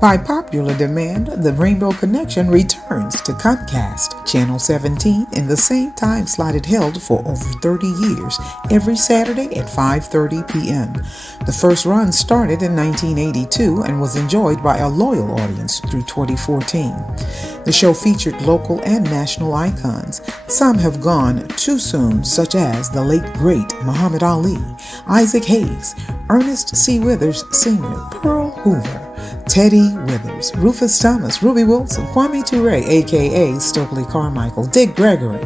By popular demand, the Rainbow Connection returns to Comcast, Channel 17, in the same time slot it held for over 30 years, every Saturday at 5:30 p.m. The first run started in 1982 and was enjoyed by a loyal audience through 2014. The show featured local and national icons. Some have gone too soon, such as the late great Muhammad Ali, Isaac Hayes, Ernest C. Withers Sr., Pearl Hoover, Teddy Withers, Rufus Thomas, Ruby Wilson, Kwame Ture, a.k.a. Stokely Carmichael, Dick Gregory,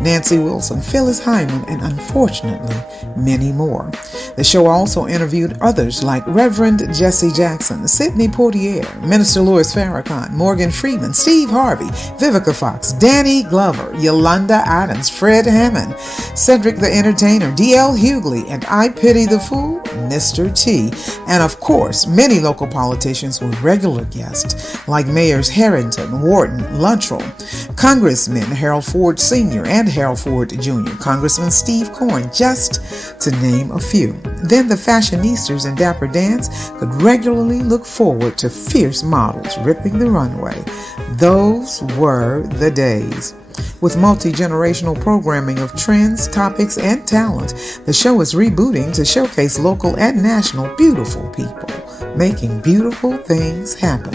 Nancy Wilson, Phyllis Hyman, and unfortunately, many more. The show also interviewed others like Reverend Jesse Jackson, Sidney Poitier, Minister Louis Farrakhan, Morgan Freeman, Steve Harvey, Vivica Fox, Danny Glover, Yolanda Adams, Fred Hammond, Cedric the Entertainer, D.L. Hughley, and I Pity the Fool, Mr. T. And of course, many local politicians were regular guests, like Mayors Harrington, Wharton, Luttrell, Congressmen Harold Ford Sr. and Harold Ford Jr., Congressman Steve Corn, just to name a few. Then the fashionistas in Dapper Dance could regularly look forward to fierce models ripping the runway. Those were the days. With multi-generational programming of trends, topics, and talent, the show is rebooting to showcase local and national beautiful people making beautiful things happen.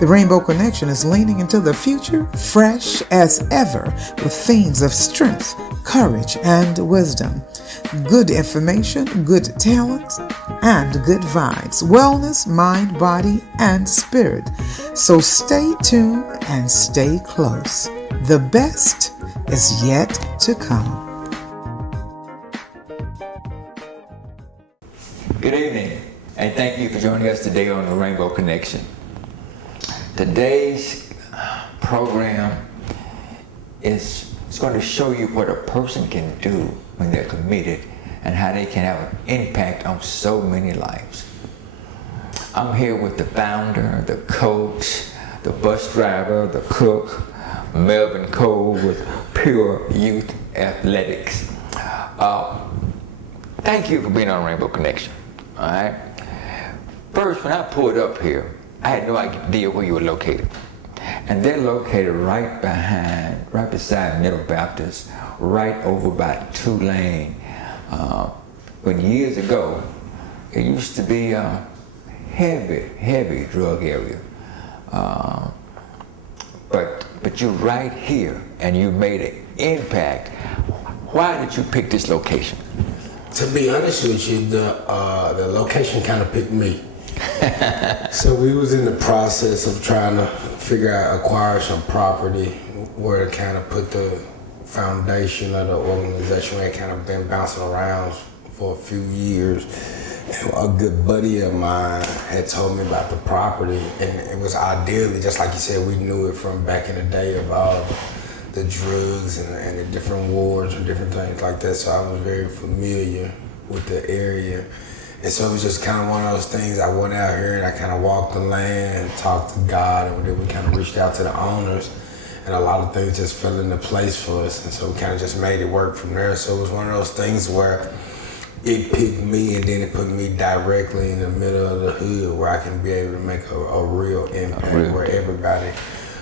The Rainbow Connection is leaning into the future, fresh as ever, with themes of strength, courage, and wisdom. Good information, good talent, and good vibes. Wellness, mind, body, and spirit. So stay tuned and stay close. The best is yet to come. Good evening, and thank you for joining us today on the Rainbow Connection. Today's program is going to show you what a person can do when they're committed and how they can have an impact on so many lives. I'm here with the founder, the coach, the bus driver, the cook, Melvin Cole with Pure Youth Athletics. Thank you for being on Rainbow Connection. All right. First, when I pulled up here, I had no idea where you were located. And they're located right beside Middle Baptist, right over by Tulane. When years ago, it used to be a heavy drug area. But you're right here, and you made an impact. Why did you pick this location? To be honest with you, the location kind of picked me. So we was in the process of trying to acquire some property where to kind of put the foundation of the organization. We had kind of been bouncing around for a few years. And a good buddy of mine had told me about the property, and it was ideally, just like you said, we knew it from back in the day of all the drugs and the different wars and different things like that. So I was very familiar with the area. And so it was just kind of one of those things. I went out here and I kind of walked the land, talked to God, and then we kind of reached out to the owners, and a lot of things just fell into place for us. And so we kind of just made it work from there. So it was one of those things where it picked me, and then it put me directly in the middle of the hood where I can be able to make a real impact, where everybody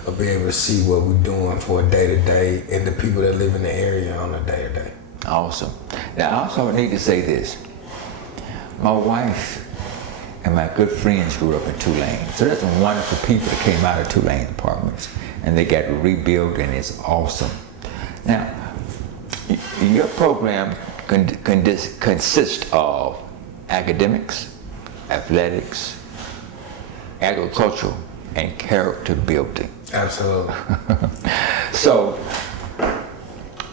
will be able to see what we're doing for a day-to-day and the people that live in the area on a day-to-day. Awesome. Now, I also need to say this. My wife and my good friends grew up in Tulane. So there's some wonderful people that came out of Tulane apartments, and they got rebuilt, and it's awesome. Now, your program consist of academics, athletics, agricultural, and character building. Absolutely. So,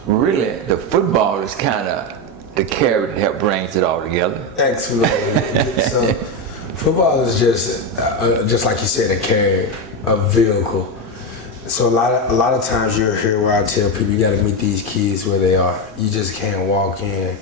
really, the football is kind of the carrot that brings it all together. Absolutely. So, football is just like you said, a carrot, a vehicle. So a lot of times you're here where I tell people you got to meet these kids where they are. You just can't walk in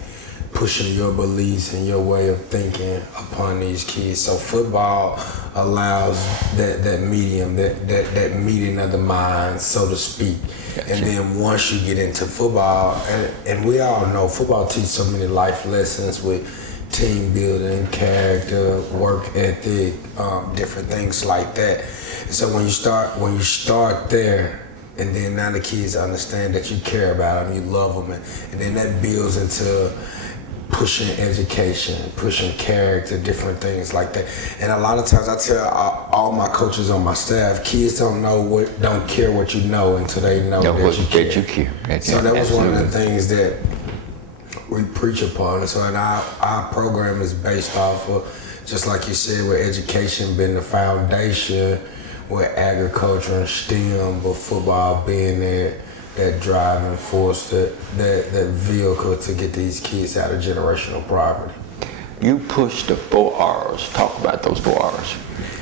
pushing your beliefs and your way of thinking upon these kids. So football allows that medium, that meeting of the minds, so to speak. Gotcha. And then once you get into football, and we all know football teaches so many life lessons with team building, character, work ethic, different things like that. And so when you start there, and then now the kids understand that you care about them, you love them, and then that builds into pushing education, pushing character, different things like that. And a lot of times I tell all my coaches on my staff, kids don't care what you know until they know that you care. So that was one of the things that we preach upon. And so our program is based off of, just like you said, with education being the foundation, with agriculture and STEM, but football being that driving force, that vehicle to get these kids out of generational poverty. You push the 4 R's. Talk about those 4 R's.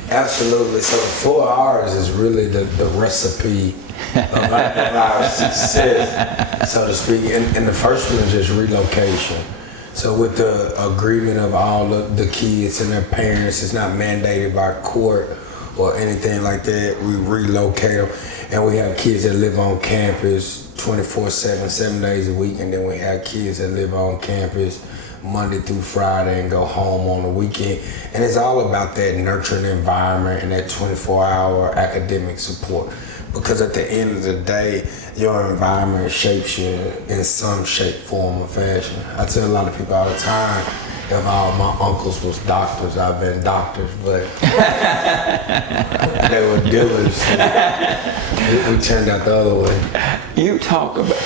Absolutely. So the 4 R's is really the recipe of our success, so to speak. And the first one is just relocation. So with the agreement of all the kids and their parents, it's not mandated by court or anything like that. We relocate them. And we have kids that live on campus 24/7, 7 days a week. And then we have kids that live on campus Monday through Friday and go home on the weekend. And it's all about that nurturing environment and that 24-hour academic support. Because at the end of the day, your environment shapes you in some shape, form, or fashion. I tell a lot of people all the time, if all my uncles was doctors, I've been doctors, but they were dealers. We turned out the other way. You talk about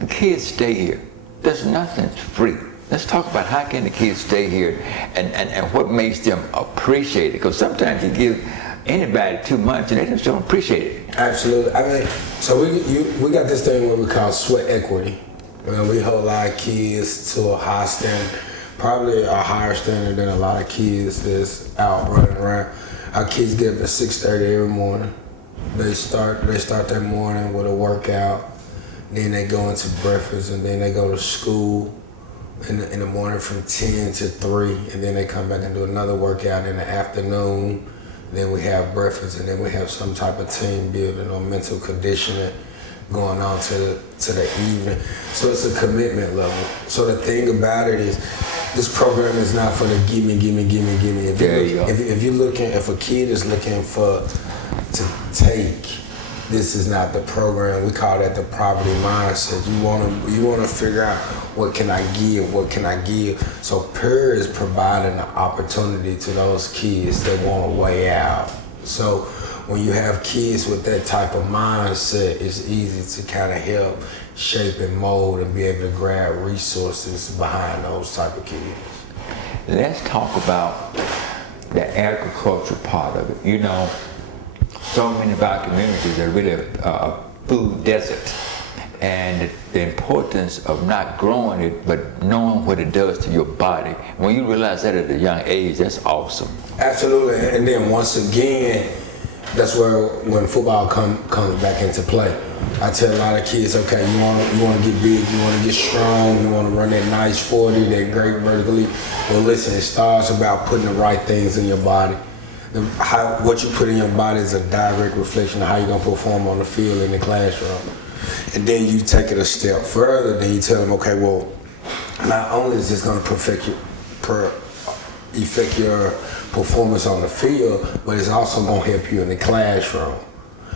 the kids stay here. There's nothing free. Let's talk about how can the kids stay here and what makes them appreciate it. Because sometimes you give anybody too much and they just don't appreciate it. Absolutely. I mean, so we got this thing what we call sweat equity. We hold a lot of kids to a high standard, probably a higher standard than a lot of kids that's out running around. Our kids get up at 6:30 every morning. They start their morning with a workout, then they go into breakfast, and then they go to school in the morning from 10 to 3, and then they come back and do another workout in the afternoon. Then we have breakfast, and then we have some type of team building or mental conditioning going on to the evening. So it's a commitment level. So the thing about it is, this program is not for the gimme. If a kid is looking to take, this is not the program. We call that the poverty mindset. You wanna figure out what can I give. So PER is providing an opportunity to those kids that want a way out. So when you have kids with that type of mindset, it's easy to kind of help shape and mold and be able to grab resources behind those type of kids. Let's talk about the agriculture part of it. You know, so many of our communities are really a food desert. And the importance of not growing it, but knowing what it does to your body. When you realize that at a young age, that's awesome. Absolutely. And then once again, that's where when football comes back into play. I tell a lot of kids, okay, you want to get big, you want to get strong, you want to run that nice 40, that great vertically. Well, listen, it starts about putting the right things in your body. What you put in your body is a direct reflection of how you're going to perform on the field in the classroom. And then you take it a step further, then you tell them, okay, well, not only is this going to affect your performance on the field, but it's also going to help you in the classroom.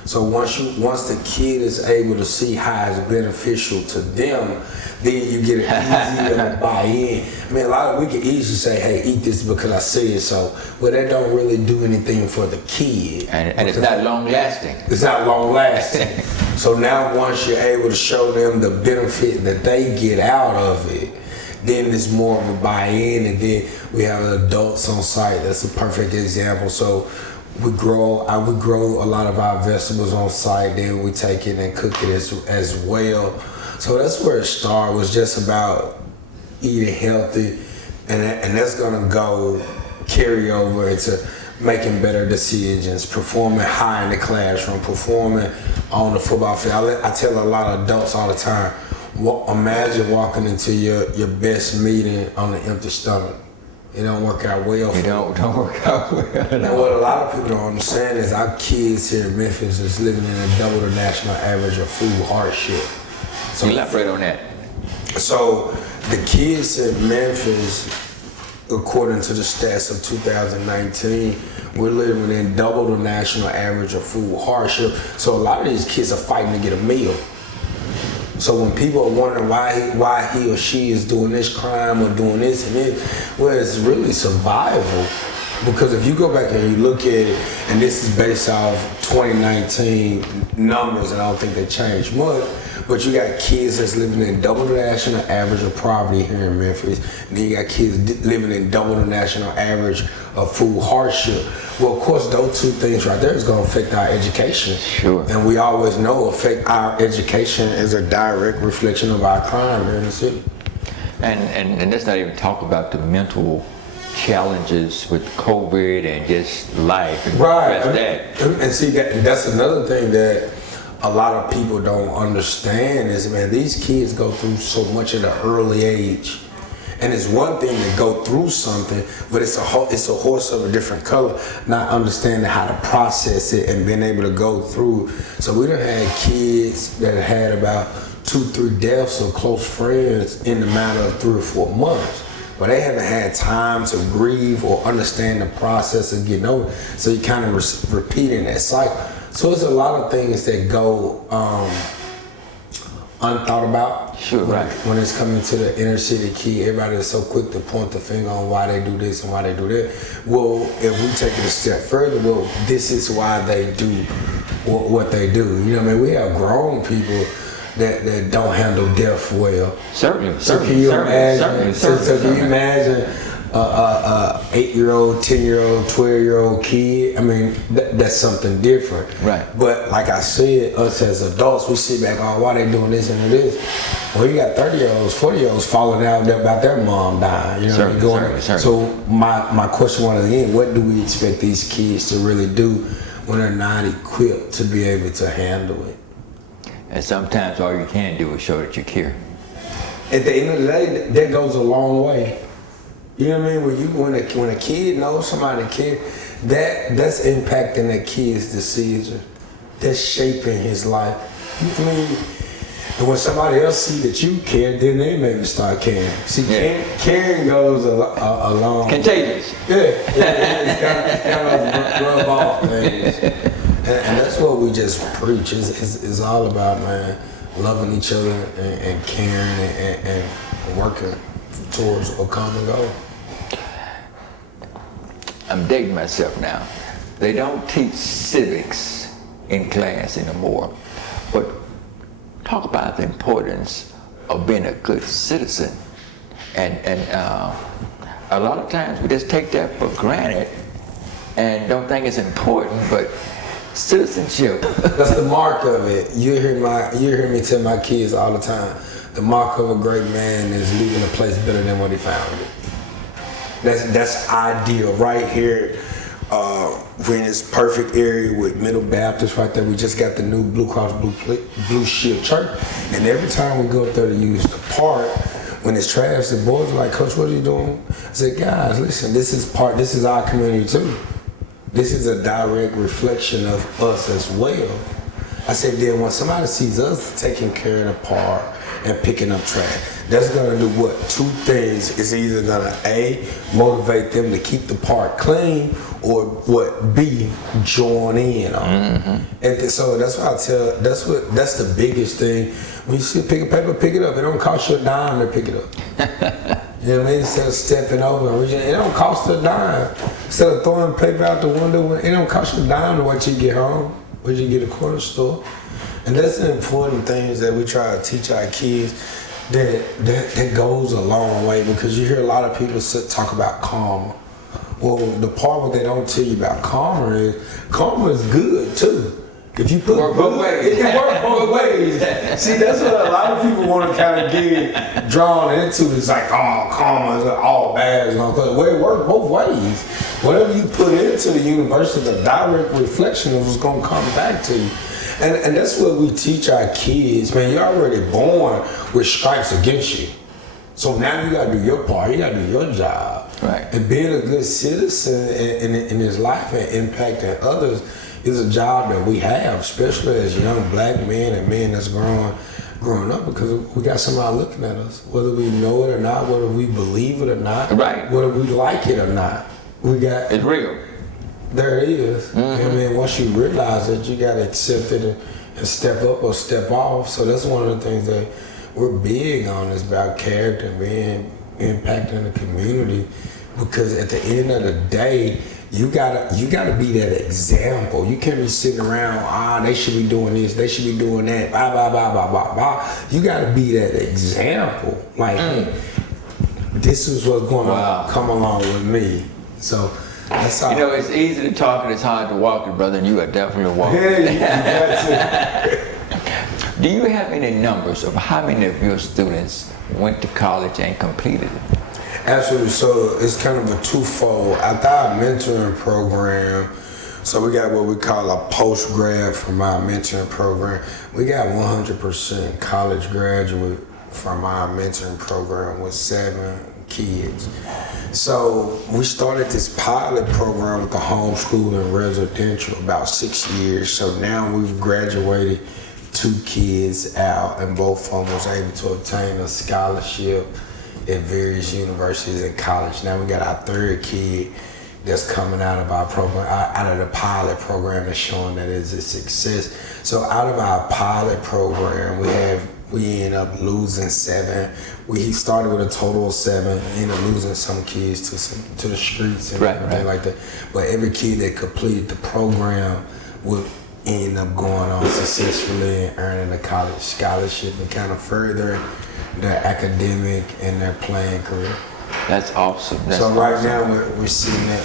So once the kid is able to see how it's beneficial to them, then you get an easier buy-in. I mean, we can easily say, hey, eat this because I said so. Well, that don't really do anything for the kid. And it's not long-lasting. It's not long-lasting. So now once you're able to show them the benefit that they get out of it, then it's more of a buy-in, and then we have adults on site. That's a perfect example. So we grow a lot of our vegetables on site, then we take it and cook it as well. So that's where it started, was just about eating healthy, and that's gonna go carry over into making better decisions, performing high in the classroom, performing on the football field. I tell a lot of adults all the time, imagine walking into your best meeting on an empty stomach. It don't work out well for you. Don't work out well. Now, what a lot of people don't understand is our kids here in Memphis is living in a double the national average of food hardship. So elaborate on that. So the kids in Memphis according to the stats of 2019, we're living in double the national average of food hardship. So a lot of these kids are fighting to get a meal. So when people are wondering why he or she is doing this crime or doing this and this, well, it's really survival. Because if you go back and you look at it, and this is based off 2019 numbers, and I don't think they changed much, but you got kids that's living in double the national average of poverty here in Memphis, and then you got kids living in double the national average of food hardship. Well, of course, those two things right there is going to affect our education. Sure. And we always know affect our education is a direct reflection of our crime here in the city. And let's not even talk about the mental challenges with COVID and just life and Right. that. And see, that's another thing that a lot of people don't understand is, man, these kids go through so much at an early age. And it's one thing to go through something, but it's a horse of a different color, not understanding how to process it and being able to go through. So we done had kids that had about 2-3 deaths of close friends in the matter of 3 or 4 months. But they haven't had time to grieve or understand the process of getting over. So you kind of repeating that cycle. So it's a lot of things that go unthought about. Sure, right. When it's coming to the inner city kid, everybody is so quick to point the finger on why they do this and why they do that. Well, if we take it a step further, well, this is why they do what they do. You know what I mean? We have grown people that don't handle death well. Certainly. So can you imagine? So can you imagine a 8-year-old, 10-year-old, 12-year-old kid? I mean, that's something different. Right. But like I said, us as adults, we sit back, oh, why they doing this and this? Well, you got 30-year-olds, 40-year-olds falling out about their mom dying. You know what I mean? So my question was again, what do we expect these kids to really do when they're not equipped to be able to handle it? And sometimes all you can do is show that you care. At the end of the day, that goes a long way. You know what I mean? When a kid knows somebody cares, that's impacting that kid's decision. That's shaping his life. You know what I mean? And when somebody else see that you care, then they maybe start caring. See, caring goes along. Contagious. Yeah, it's kind of rub off things. And that's what we just preach. It's all about, man, loving each other and caring and working towards a common goal. I'm dating myself now. They don't teach civics in class anymore, but talk about the importance of being a good citizen. And a lot of times we just take that for granted and don't think it's important, but citizenship. That's the mark of it. You hear me tell my kids all the time, the mark of a great man is leaving a place better than when he found it. That's ideal right here. We're in this perfect area with Middle Baptist right there. We just got the new Blue Cross Blue Shield Church, and every time we go up there to use the park, when it's trash, the boys are like, "Coach, what are you doing?" I said, "Guys, listen, this is our community too. This is a direct reflection of us as well." I said, then when somebody sees us taking care of the park and picking up trash, that's gonna do what? 2 things. It's either gonna A, motivate them to keep the park clean, or what? B, join in on it. Mm-hmm. And so that's why I tell, that's the biggest thing. When you see pick a paper, pick it up. It don't cost you a dime to pick it up. You know what I mean? Instead of stepping over, it don't cost a dime. Instead of throwing paper out the window, it don't cost you a dime to wait till you get home, or you get a corner store. And that's the important things that we try to teach our kids. That goes a long way, because you hear a lot of people talk about karma. Well, the part what they don't tell you about karma is good too. If you put both ways, it can work both ways. See, that's what a lot of people want to kind of get drawn into. It's like, oh, karma is all bad. Well, it works both ways. Whatever you put into the universe is a direct reflection of what's going to come back to you. And that's what we teach our kids. Man, you're already born with stripes against you. So now you got to do your part. You got to do your job. Right. And being a good citizen in his life and impacting others is a job that we have, especially as young black men and men that's growing growing up because we got somebody looking at us, whether we know it or not, whether we believe it or not, right? Whether we like it or not. It's real. There it is. Mm-hmm. And then once you realize it, you got to accept it and step up or step off. So that's one of the things that we're big on is about character and being impacting the community. Because at the end of the day, you gotta be that example. You can't be sitting around, they should be doing this, they should be doing that, blah, blah, blah, blah, blah, blah. You gotta be that example. Like, hey, this is what's going to come along with me. So that's how. It's easy to talk and it's hard to walk it, brother, and you are definitely walking. Yeah, you got to. Do you have any numbers of how many of your students went to college and completed it? Absolutely. So it's kind of a twofold. After our mentoring program, so we got what we call a post-grad from our mentoring program. We got 100% college graduate from our mentoring program with 7 kids. So we started this pilot program with the homeschooling residential about 6 years. So now we've graduated 2 kids out, and both of them was able to obtain a scholarship at various universities and college. Now we got our 3rd kid that's coming out of our program, out of the pilot program, that's showing that it's a success. So out of our pilot program, we end up losing 7. We started with a total of 7, ended up losing some kids to the streets and everything like that. But every kid that completed the program would end up going on successfully and earning a college scholarship and kind of furthering their academic and their playing career. That's awesome. Right now we're sitting at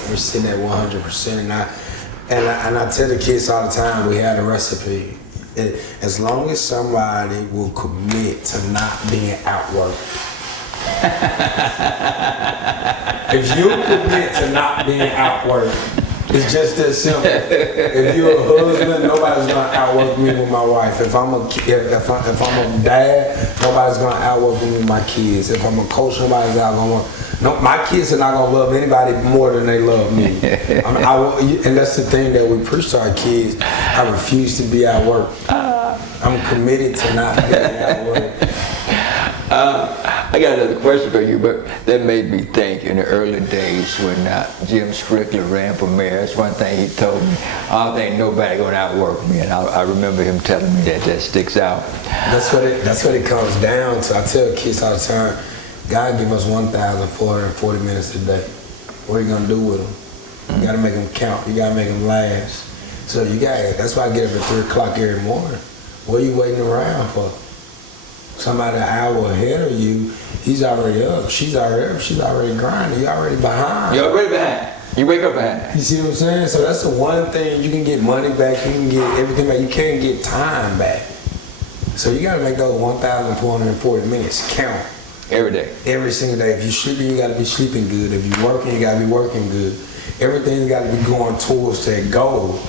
100%, and I tell the kids all the time, we have the recipe. As long as somebody will commit to not being outworked. If you commit to not being outworked, it's just that simple. If you're a husband, nobody's gonna outwork me with my wife. If I'm a dad, nobody's gonna outwork me with my kids. If I'm a coach, nobody's my kids are not gonna love anybody more than they love me. And that's the thing that we preach to our kids. I refuse to be outworked. I'm committed to not being outworked. I got another question for you, but that made me think in the early days when Jim Strickler ran for mayor. That's one thing he told me. I don't think nobody gonna outwork me, and I remember him telling me that sticks out. That's what it comes down to. I tell kids all the time, God give us 1,440 minutes a day. What are you gonna do with them? You gotta make them count. You gotta make them last. So that's why I get up at 3 o'clock every morning. What are you waiting around for? Somebody an hour ahead of you, he's already up, she's already up, she's already grinding, you're already behind. You're already behind. You wake up behind. You see what I'm saying? So that's the one thing. You can get money back, you can get everything back, you can't get time back. So you gotta make those 1,440 minutes count. Every day. Every single day. If you're sleeping, you gotta be sleeping good. If you're working, you gotta be working good. Everything's gotta be going towards that goal.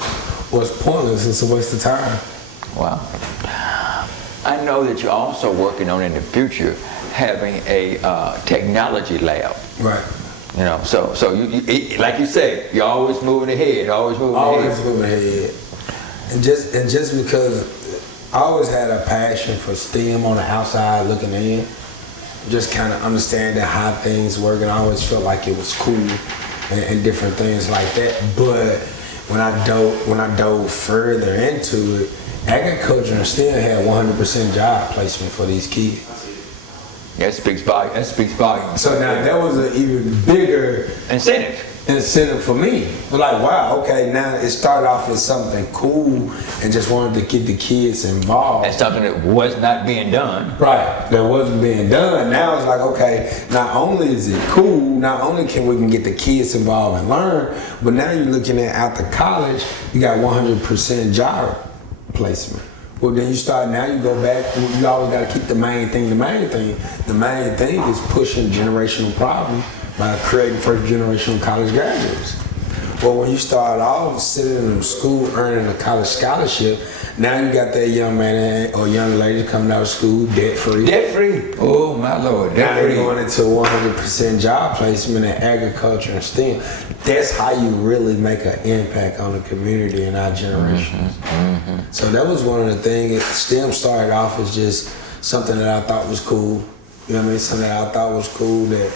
What's pointless, it's a waste of time. Wow. I know that you're also working on in the future having a technology lab. Right. So you like you say, you're always moving ahead, always moving ahead. And just because I always had a passion for STEM on the outside looking in, just kind of understanding how things work, and I always felt like it was cool and different things like that. But when I dove further into it, agriculture and STEM had 100% job placement for these kids. That speaks volumes. So now that was an even bigger incentive for me. But like, wow, okay, now it started off as something cool and just wanted to get the kids involved. And something that was not being done. Right, that wasn't being done. Now it's like, okay, not only is it cool, not only can we get the kids involved and learn, but now you're looking at after college, you got 100% job placement. Well, then you go back, you always got to keep the main thing. The main thing is pushing generational problems by creating first generational college graduates. Well, when you start off sitting in school earning a college scholarship, now you got that young man or young lady coming out of school debt-free. Debt-free? Oh, my Lord, debt-free. Now they're going into 100% job placement in agriculture and STEM. That's how you really make an impact on the community in our generation. So that was one of the things. STEM started off as just something that I thought was cool. You know what I mean? Something that I thought was cool that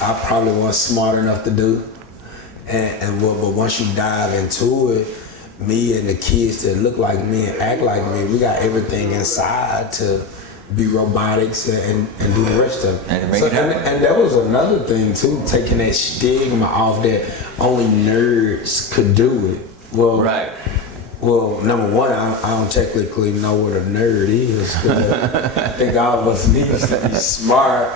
I probably wasn't smart enough to do. But once you dive into it, me and the kids that look like me and act like me, we got everything inside to be robotics and do the rest of it. And that was another thing too, taking that stigma off that only nerds could do it. Well, right. Well, number one, I don't technically know what a nerd is. I think all of us need to be smart,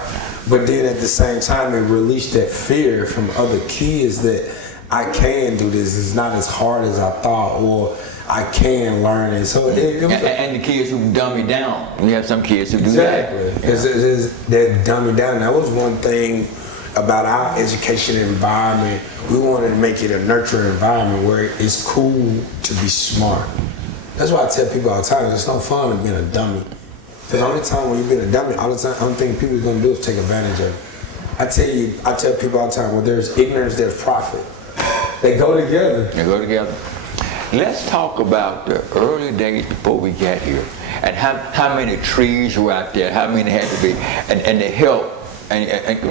but then at the same time, it released that fear from other kids that I can do this. It's not as hard as I thought, or I can learn it. So and the kids who dumb it down. We have some kids who do exactly. that. It's that dumb it down. That was one thing about our education environment. We wanted to make it a nurturing environment where it's cool to be smart. That's why I tell people all the time, it's no fun of being a dummy. Because the only time when you're being a dummy, all the time, the only thing people are going to do is take advantage of it. I tell people all the time, when there's ignorance, there's profit. They go together. They go together. Let's talk about the early days before we got here, and how many trees were out there, how many had to be, and the help, and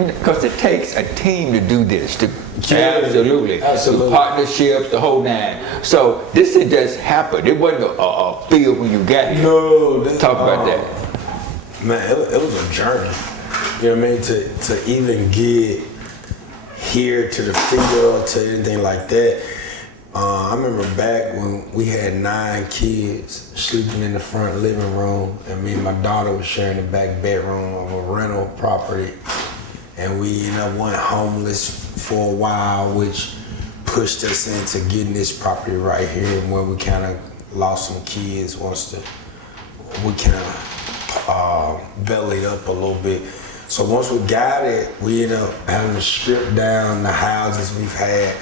because it takes a team to do this. Absolutely. The partnerships, the whole nine. So this had just happened. It wasn't a field when you got here. No. Talk about that. Man, it was a journey. You know what I mean? To even get here to the field, to anything like that. I remember back when we had 9 kids sleeping in the front living room, and me and my daughter was sharing the back bedroom of a rental property, and we went homeless for a while, which pushed us into getting this property right here, where we kind of lost some kids we kind of bellied up a little bit. So once we got it, we ended up having to strip down the houses we've had.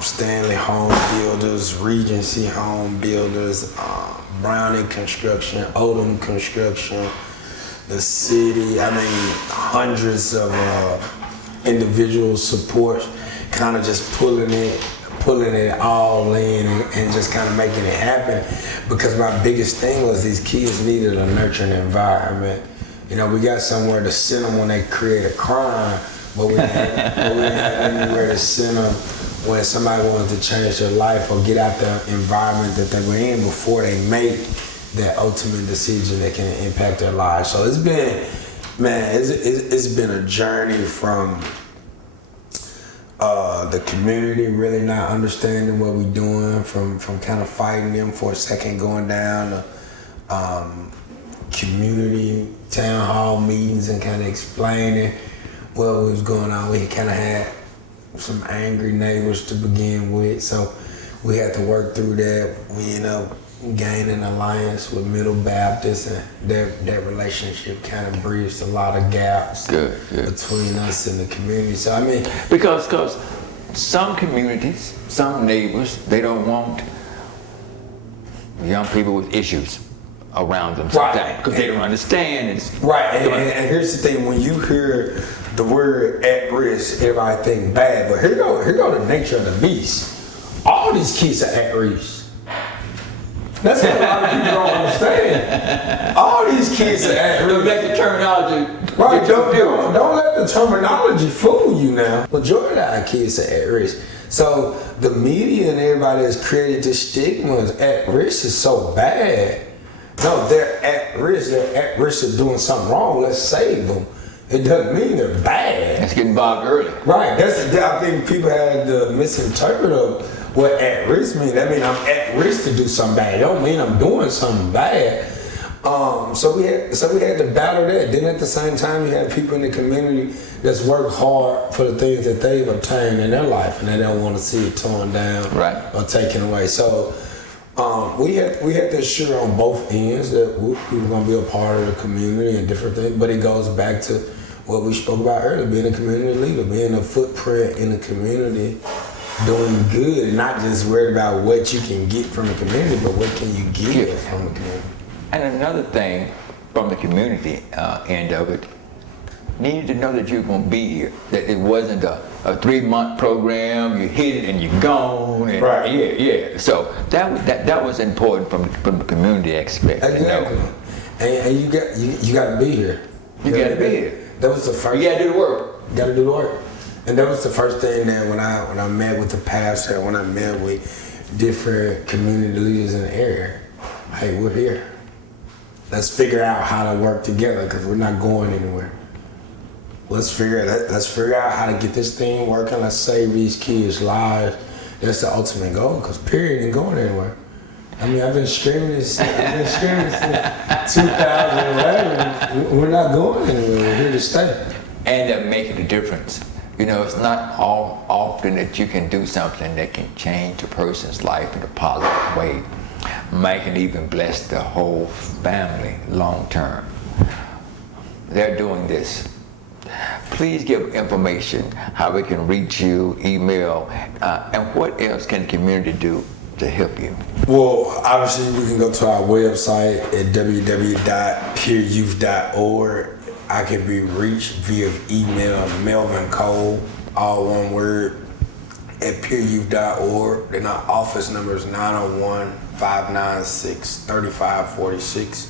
Stanley Home Builders, Regency Home Builders, Browning Construction, Odom Construction, the city. I mean, hundreds of individual support, kind of just pulling it all in and just kind of making it happen. Because my biggest thing was these kids needed a nurturing environment. We got somewhere to send them when they create a crime, but we didn't have anywhere to send them when somebody wanted to change their life or get out the environment that they were in before they make that ultimate decision that can impact their lives. So it's been a journey from the community really not understanding what we're doing, from kind of fighting them for a second, going down to community town hall meetings and kind of explaining what was going on. We kind of had some angry neighbors to begin with, so we had to work through that. We ended up gaining alliance with Middle Baptist, and that relationship kind of bridged a lot of gaps between us and the community. So I mean, because some communities, some neighbors, they don't want young people with issues around them sometimes because they don't understand. And here's the thing: when you hear the word at risk, everybody think bad, but here go the nature of the beast. All these kids are at risk. That's what a lot of people don't understand. All these kids are at risk. Don't let the terminology. Right, don't let the terminology fool you now. Majority of our kids are at risk. So the media and everybody has created this stigma of at risk is so bad. No, they're at risk. They're at risk of doing something wrong. Let's save them. It doesn't mean they're bad. It's getting involved early. Right. I think people had to misinterpret of what at risk means. That means I'm at risk to do something bad. It don't mean I'm doing something bad. So we had to battle that. Then at the same time, you had people in the community that's worked hard for the things that they've obtained in their life, and they don't want to see it torn down or taken away. So we had to assure on both ends that we were going to be a part of the community and different things. But it goes back to what we spoke about earlier: being a community leader, being a footprint in the community, doing good, and not just worried about what you can get from the community, but what can you give from the community. And another thing, from the community end of it, needed to know that you're going to be here. That it wasn't a 3-month program. You hit it and you're gone. And So that was important from the community aspect. Exactly. And you got to be here. You got to be here. That was the first. You got to do the work. Got to do the work. And that was the first thing that when I met with the pastor, when I met with different community leaders in the area, hey, we're here. Let's figure out how to work together because we're not going anywhere. Let's figure out how to get this thing working. Let's save these kids' lives. That's the ultimate goal because period ain't going anywhere. I mean, I've been screaming this since 2011. We're not going anywhere. We're here to stay. And they're making a difference. You know, it's not all often that you can do something that can change a person's life in a positive way. Might can even bless the whole family long term. They're doing this. Please give information, how we can reach you, email, and what else can the community do to help you? Well, obviously we can go to our website at www.peeryouth.org. I can be reached via email, Melvin Cole, all one word, at peeryouth.org. Then our office number is 901-596-3546.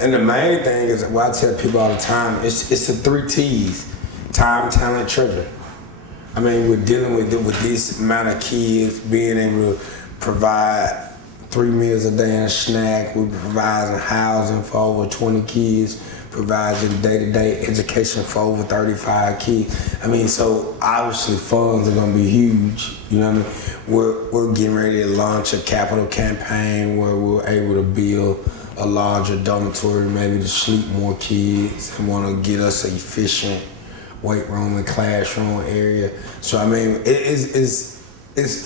And the main thing is what I tell people all the time, it's the 3 T's, time, talent, treasure. I mean, we're dealing with this amount of kids, being able to provide 3 meals a day and a snack. We're providing housing for over 20 kids, providing day-to-day education for over 35 kids. I mean, so obviously funds are gonna be huge. You know what I mean? We're getting ready to launch a capital campaign where we're able to build a larger dormitory, maybe to sleep more kids, and want to get us an efficient weight room and classroom area. So I mean, it's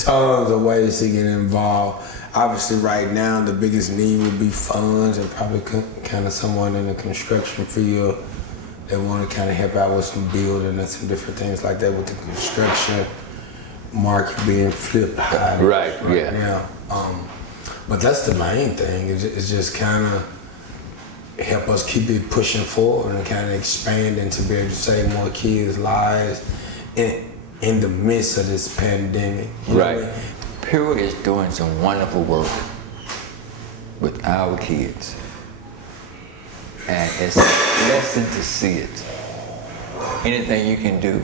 tons of ways to get involved. Obviously, right now, the biggest need would be funds and probably kind of someone in the construction field that want to kind of help out with some building and some different things like that with the construction market being flipped high right now. But that's the main thing. It's just kind of help us keep it pushing forward and kind of expanding to be able to save more kids' lives in the midst of this pandemic. Right. Peary is doing some wonderful work with our kids. And it's a blessing to see it. Anything you can do,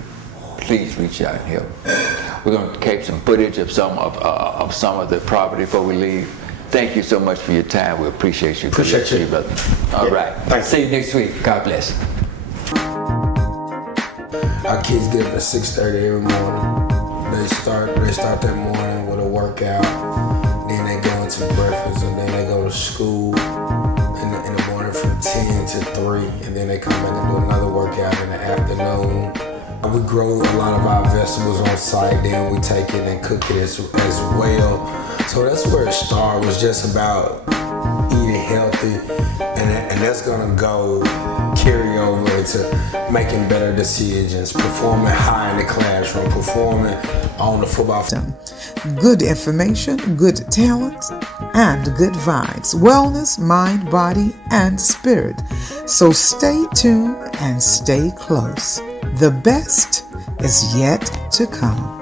please reach out and help. We're going to keep some footage of some of the property before we leave. Thank you so much for your time. We appreciate you. Appreciate you, brother. All right. Thanks. See you next week. God bless. Our kids get up at 6:30 every morning. They start that morning with a workout. Then they go into breakfast, and then they go to school in the morning from 10 to 3, and then they come back and do another workout in the afternoon. We grow a lot of our vegetables on site, then we take it and cook it as well. So that's where it started, was just about eating healthy, and that's gonna go carry over into making better decisions, performing high in the classroom, performing on the football field. Good information, good talent, and good vibes. Wellness, mind, body, and spirit. So stay tuned and stay close. The best is yet to come.